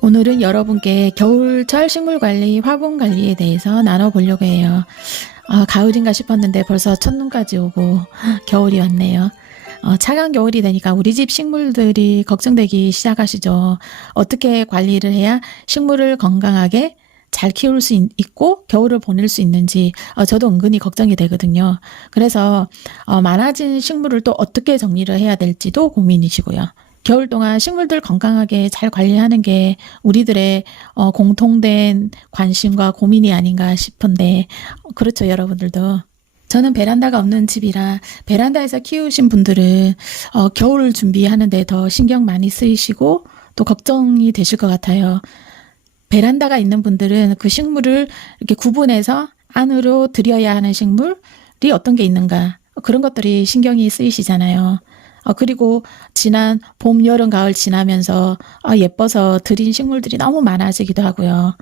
오늘은 여러분께 겨울철 식물관리, 화분관리에 대해서 나눠보려고 해요. 가을인가 싶었는데 벌써 첫눈까지 오고 겨울이 왔네요. 차가운 겨울이 되니까 우리 집 식물들이 걱정되기 시작하시죠. 어떻게 관리를 해야 식물을 건강하게 잘 키울 수 있고 겨울을 보낼 수 있는지 저도 은근히 걱정이 되거든요. 그래서 많아진 식물을 또 어떻게 정리를 해야 될지도 고민이시고요. 겨울 동안 식물들 건강하게 잘 관리하는 게 우리들의 공통된 관심과 고민이 아닌가 싶은데 그렇죠, 여러분들도. 저는 베란다가 없는 집이라 베란다에서 키우신 분들은 겨울을 준비하는데 더 신경 많이 쓰이시고 또 걱정이 되실 것 같아요. 베란다가 있는 분들은 그 식물을 이렇게 구분해서 안으로 들여야 하는 식물이 어떤 게 있는가 그런 것들이 신경이 쓰이시잖아요. 그리고 지난 봄, 여름, 가을 지나면서 예뻐서 들인 식물들이 너무 많아지기도 하고요.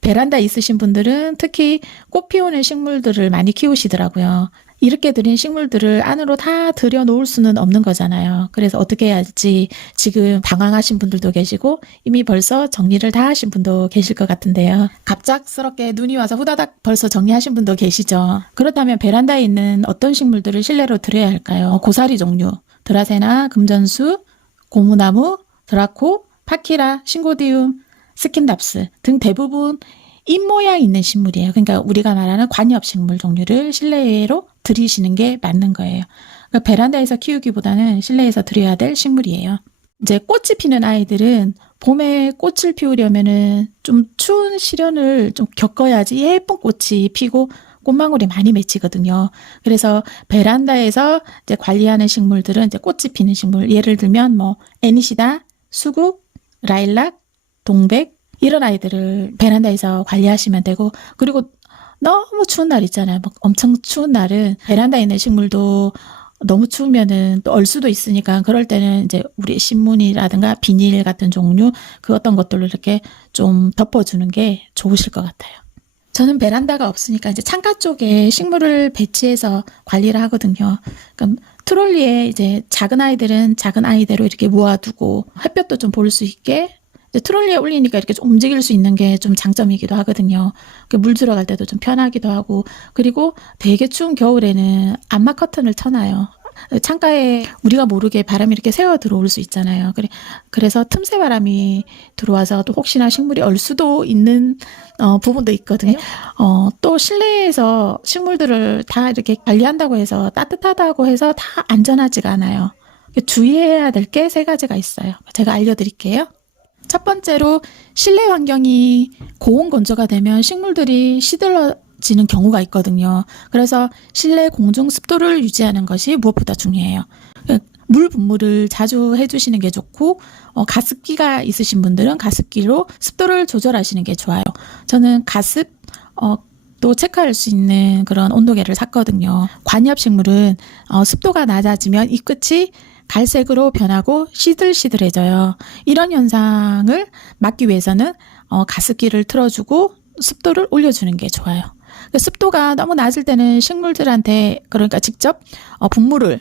베란다 있으신 분들은 특히 꽃 피우는 식물들을 많이 키우시더라고요. 이렇게 들인 식물들을 안으로 다 들여놓을 수는 없는 거잖아요. 그래서 어떻게 해야 할지 지금 당황하신 분들도 계시고 이미 벌써 정리를 다 하신 분도 계실 것 같은데요. 갑작스럽게 눈이 와서 후다닥 벌써 정리하신 분도 계시죠. 그렇다면 베란다에 있는 어떤 식물들을 실내로 들여야 할까요? 고사리 종류, 드라세나, 금전수, 고무나무, 드라코, 파키라, 신고디움, 스킨답스 등 대부분 잎 모양 있는 식물이에요. 그러니까 우리가 말하는 관엽식물 종류를 실내로 들이시는 게 맞는 거예요. 그러니까 베란다에서 키우기보다는 실내에서 들여야 될 식물이에요. 이제 꽃이 피는 아이들은 봄에 꽃을 피우려면은 좀 추운 시련을 좀 겪어야지 예쁜 꽃이 피고 꽃망울이 많이 맺히거든요. 그래서 베란다에서 이제 관리하는 식물들은 이제 꽃이 피는 식물, 예를 들면 뭐 애니시다, 수국, 라일락, 동백 이런 아이들을 베란다에서 관리하시면 되고, 그리고 너무 추운 날 있잖아요. 막 엄청 추운 날은 베란다에 있는 식물도 너무 추우면은 또 얼 수도 있으니까 그럴 때는 이제 우리 신문이라든가 비닐 같은 종류 그 어떤 것들로 이렇게 좀 덮어주는 게 좋으실 것 같아요. 저는 베란다가 없으니까 이제 창가 쪽에 식물을 배치해서 관리를 하거든요. 그러니까 트롤리에 이제 작은 아이들은 작은 아이대로 이렇게 모아두고 햇볕도 좀 볼 수 있게 트롤리에 올리니까 이렇게 좀 움직일 수 있는 게 좀 장점이기도 하거든요. 물 들어갈 때도 좀 편하기도 하고, 그리고 되게 추운 겨울에는 암막 커튼을 쳐놔요. 창가에 우리가 모르게 바람이 이렇게 새어 들어올 수 있잖아요. 그래서 틈새 바람이 들어와서 또 혹시나 식물이 얼 수도 있는 부분도 있거든요. 또 실내에서 식물들을 다 이렇게 관리한다고 해서 따뜻하다고 해서 다 안전하지가 않아요. 주의해야 될 게 세 가지가 있어요. 제가 알려드릴게요. 첫 번째로 실내 환경이 고온건조가 되면 식물들이 시들어지는 경우가 있거든요. 그래서 실내 공중 습도를 유지하는 것이 무엇보다 중요해요. 물 분무를 자주 해주시는 게 좋고 가습기가 있으신 분들은 가습기로 습도를 조절하시는 게 좋아요. 저는 가습 또 체크할 수 있는 그런 온도계를 샀거든요. 관엽식물은 습도가 낮아지면 이 끝이 갈색으로 변하고 시들시들해져요. 이런 현상을 막기 위해서는 가습기를 틀어주고 습도를 올려주는 게 좋아요. 습도가 너무 낮을 때는 식물들한테 그러니까 직접 분무를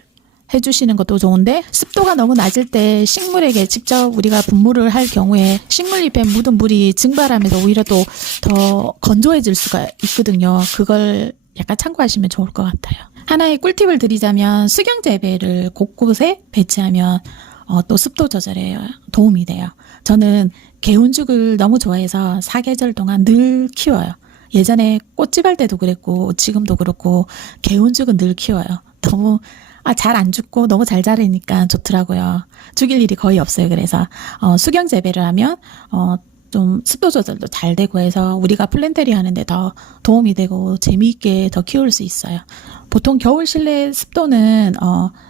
해주시는 것도 좋은데, 습도가 너무 낮을 때 식물에게 직접 우리가 분무를 할 경우에 식물잎에 묻은 물이 증발하면서 오히려 또 더 건조해질 수가 있거든요. 그걸 약간 참고하시면 좋을 것 같아요. 하나의 꿀팁을 드리자면 수경재배를 곳곳에 배치하면 또 습도 조절에 도움이 돼요. 저는 개운죽을 너무 좋아해서 사계절 동안 늘 키워요. 예전에 꽃집 할 때도 그랬고 지금도 그렇고 개운죽은 늘 키워요. 너무 잘 안 죽고 너무 잘 자라니까 좋더라고요. 죽일 일이 거의 없어요. 그래서 수경재배를 하면 좀 습도 조절도 잘 되고 해서 우리가 플랜테리 하는데 더 도움이 되고 재미있게 더 키울 수 있어요. 보통 겨울 실내 습도는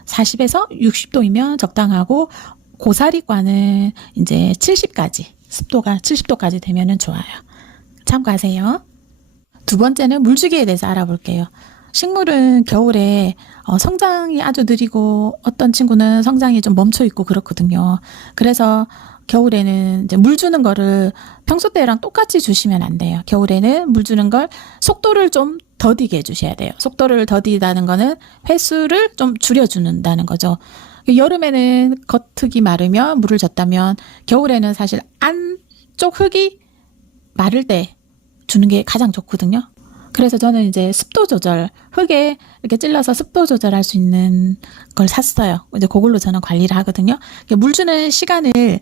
40에서 60도이면 적당하고 고사리과는 이제 70까지 습도가 70도까지 되면은 좋아요. 참고하세요. 두 번째는 물주기에 대해서 알아볼게요. 식물은 겨울에 성장이 아주 느리고 어떤 친구는 성장이 좀 멈춰 있고 그렇거든요. 그래서 겨울에는 이제 물 주는 거를 평소 때랑 똑같이 주시면 안 돼요. 겨울에는 물 주는 걸 속도를 좀 더디게 해주셔야 돼요. 속도를 더디다는 거는 횟수를 좀 줄여주는다는 거죠. 여름에는 겉흙이 마르면 물을 줬다면 겨울에는 사실 안 그쪽 흙이 마를 때 주는 게 가장 좋거든요. 그래서 저는 이제 습도 조절, 흙에 이렇게 찔러서 습도 조절할 수 있는 걸 샀어요. 이제 그걸로 저는 관리를 하거든요. 물 주는 시간을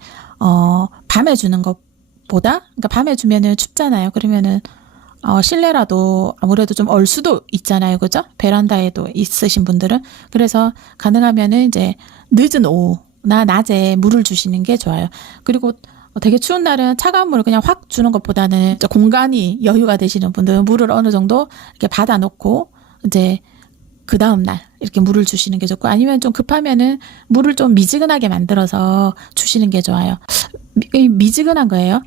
밤에 주는 것보다, 그러니까 밤에 주면은 춥잖아요. 그러면은 실내라도 아무래도 좀 얼 수도 있잖아요. 그죠? 베란다에도 있으신 분들은. 그래서 가능하면은 이제 늦은 오후나 낮에 물을 주시는 게 좋아요. 그리고 되게 추운 날은 차가운 물을 그냥 확 주는 것보다는 공간이 여유가 되시는 분들은 물을 어느 정도 이렇게 받아 놓고 이제 그 다음날 이렇게 물을 주시는 게 좋고, 아니면 좀 급하면은 물을 좀 미지근하게 만들어서 주시는 게 좋아요. 미지근한 거예요.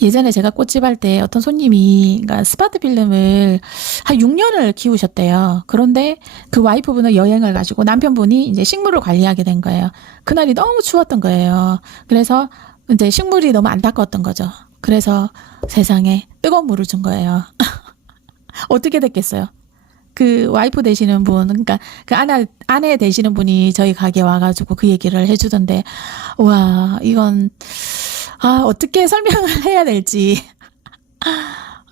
예전에 제가 꽃집 할 때 어떤 손님이 그러니까 스파트 필름을 한 6년을 키우셨대요. 그런데 그 와이프분은 여행을 가지고 남편분이 이제 식물을 관리하게 된 거예요. 그날이 너무 추웠던 거예요. 그래서 이제 식물이 너무 안타까웠던 거죠. 그래서 세상에 뜨거운 물을 준 거예요. 어떻게 됐겠어요? 그 와이프 되시는 분, 그러니까 그 아내 되시는 분이 저희 가게 와가지고 그 얘기를 해주던데, 와, 이건, 어떻게 설명을 해야 될지.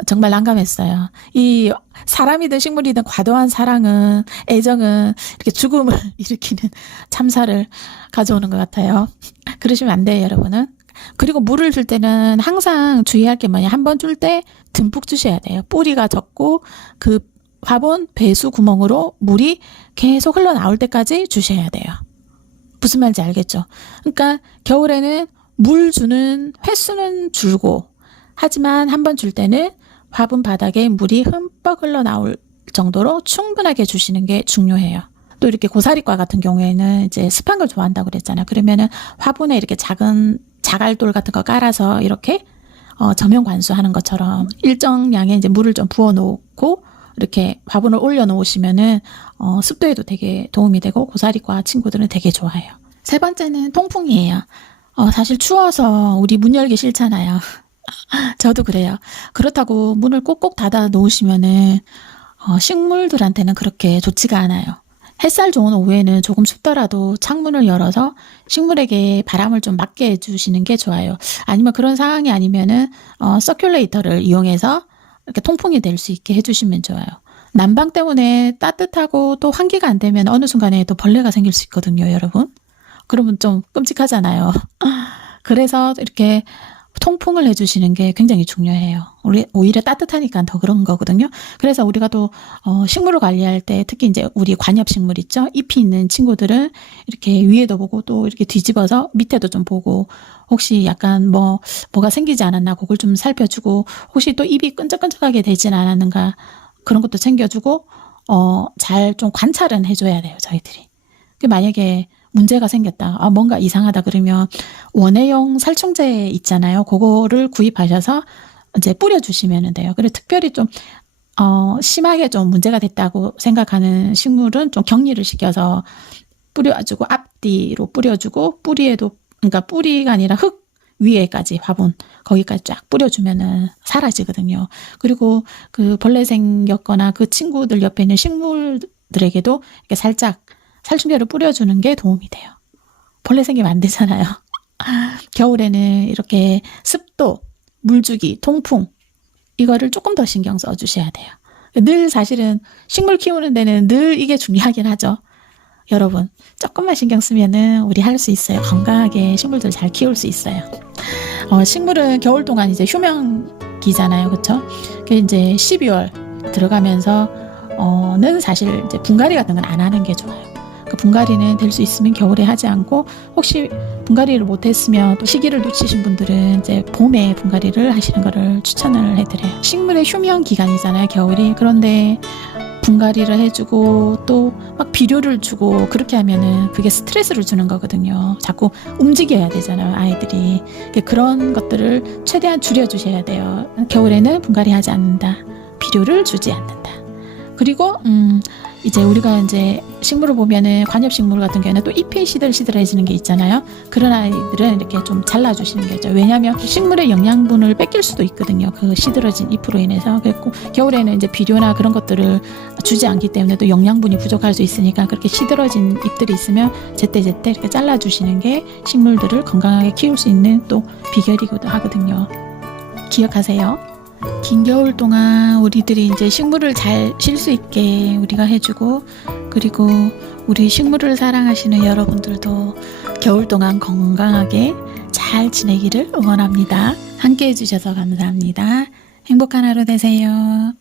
정말 난감했어요. 이 사람이든 식물이든 과도한 사랑은, 애정은 이렇게 죽음을 일으키는 참사를 가져오는 것 같아요. 그러시면 안 돼요, 여러분은. 그리고 물을 줄 때는 항상 주의할 게 뭐냐. 한 번 줄 때 듬뿍 주셔야 돼요. 뿌리가 젖고 그 화분 배수 구멍으로 물이 계속 흘러나올 때까지 주셔야 돼요. 무슨 말인지 알겠죠? 그러니까 겨울에는 물 주는 횟수는 줄고, 하지만 한 번 줄 때는 화분 바닥에 물이 흠뻑 흘러나올 정도로 충분하게 주시는 게 중요해요. 또 이렇게 고사리과 같은 경우에는 이제 습한 걸 좋아한다고 그랬잖아요. 그러면은 화분에 이렇게 작은 자갈돌 같은 거 깔아서 이렇게 저면 관수하는 것처럼 일정량의 이제 물을 좀 부어 놓고 이렇게 화분을 올려 놓으시면은 습도에도 되게 도움이 되고 고사리과 친구들은 되게 좋아해요. 세 번째는 통풍이에요. 사실 추워서 우리 문 열기 싫잖아요. 저도 그래요. 그렇다고 문을 꼭꼭 닫아 놓으시면은 식물들한테는 그렇게 좋지가 않아요. 햇살 좋은 오후에는 조금 춥더라도 창문을 열어서 식물에게 바람을 좀 맞게 해주시는 게 좋아요. 아니면 그런 상황이 아니면은 서큘레이터를 이용해서 이렇게 통풍이 될 수 있게 해주시면 좋아요. 난방 때문에 따뜻하고 또 환기가 안 되면 어느 순간에 또 벌레가 생길 수 있거든요, 여러분. 그러면 좀 끔찍하잖아요. 그래서 이렇게 통풍을 해주시는 게 굉장히 중요해요. 오히려 따뜻하니까 더 그런 거거든요. 그래서 우리가 또 식물을 관리할 때 특히 이제 우리 관엽식물 있죠? 잎이 있는 친구들은 이렇게 위에도 보고 또 이렇게 뒤집어서 밑에도 좀 보고, 혹시 약간 뭐가 생기지 않았나 그걸 좀 살펴주고, 혹시 또 잎이 끈적끈적하게 되진 않았는가 그런 것도 챙겨주고 잘 좀 관찰은 해줘야 돼요, 저희들이. 만약에 문제가 생겼다, 뭔가 이상하다 그러면 원예용 살충제 있잖아요. 그거를 구입하셔서 이제 뿌려주시면 돼요. 그리고 특별히 좀 심하게 좀 문제가 됐다고 생각하는 식물은 좀 격리를 시켜서 뿌려주고, 앞뒤로 뿌려주고, 뿌리에도, 그러니까 뿌리가 아니라 흙 위에까지, 화분 거기까지 쫙 뿌려주면은 사라지거든요. 그리고 그 벌레 생겼거나 그 친구들 옆에 있는 식물들에게도 이렇게 살짝 살충제를 뿌려주는 게 도움이 돼요. 벌레 생기면 안 되잖아요. 겨울에는 이렇게 습도, 물주기, 통풍 이거를 조금 더 신경 써주셔야 돼요. 늘 사실은 식물 키우는 데는 늘 이게 중요하긴 하죠. 여러분 조금만 신경 쓰면은 우리 할 수 있어요. 건강하게 식물들 잘 키울 수 있어요. 식물은 겨울 동안 이제 휴명기잖아요, 그렇죠? 이제 12월 들어가면서 는 사실 이제 분갈이 같은 건 안 하는 게 좋아요. 그 분갈이는 될 수 있으면 겨울에 하지 않고, 혹시 분갈이를 못했으면 또 시기를 놓치신 분들은 이제 봄에 분갈이를 하시는 거를 추천을 해드려요. 식물의 휴명 기간이잖아요, 겨울이. 그런데 분갈이를 해주고 또 막 비료를 주고 그렇게 하면은 그게 스트레스를 주는 거거든요. 자꾸 움직여야 되잖아요, 아이들이. 그런 것들을 최대한 줄여주셔야 돼요. 겨울에는 분갈이 하지 않는다, 비료를 주지 않는다. 그리고 이제 우리가 이제 식물을 보면은 관엽식물 같은 경우에는 또 잎이 시들시들해지는 게 있잖아요. 그런 아이들은 이렇게 좀 잘라주시는 게 좋죠. 왜냐하면 식물의 영양분을 뺏길 수도 있거든요, 그 시들어진 잎으로 인해서. 그리고 겨울에는 이제 비료나 그런 것들을 주지 않기 때문에 또 영양분이 부족할 수 있으니까 그렇게 시들어진 잎들이 있으면 제때제때 이렇게 잘라주시는 게 식물들을 건강하게 키울 수 있는 또 비결이기도 하거든요. 기억하세요. 긴 겨울 동안 우리들이 이제 식물을 잘 쉴 수 있게 우리가 해주고, 그리고 우리 식물을 사랑하시는 여러분들도 겨울 동안 건강하게 잘 지내기를 응원합니다. 함께 해주셔서 감사합니다. 행복한 하루 되세요.